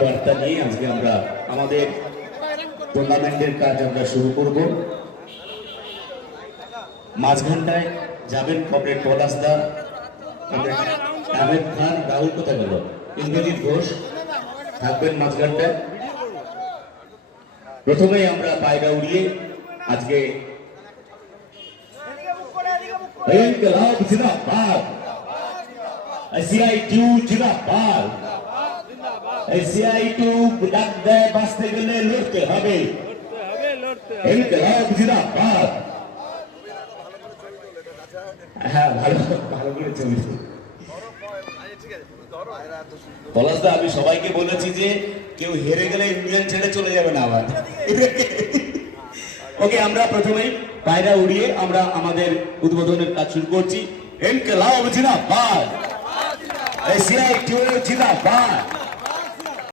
বার্তা নিয়ে আজকে আমরা আমাদের টুর্নামেন্টের কাজ আমরা শুরু করব। মাঝঘন্টায় যাবেন কমরেড পলাশদা, কমরেড আহমেদ খান, রাহুল কোথায় গেল, ইন্দ্রজিৎ ঘোষ থাকবেন মাঝঘন্টায়। প্রথমেই আমরা পায়রা উড়িয়ে আজকে ইনকলাব জিন্দাবাদ, সিআইটিউ জিন্দাবাদ, সিআইটিউ ডাক দেয় বাঁচতে গেলে লড়তে হবে, ইনকলাব জিন্দাবাদ। হ্যাঁ, ভালো ভালো করে চলছে। পলাশদা, আমি সবাইকে বলেছি যে কেউ হেরে গেলে ইংল্যান্ড ছেড়ে চলে যাবে না আবার। ওকে, আমরা প্রথমেই পায়রা উড়িয়ে আমরা আমাদের উদ্বোধনের কাজ শুরু করছি। ইনকলাব জিন্দাবাদ, সিআইটিউ জিন্দাবাদ।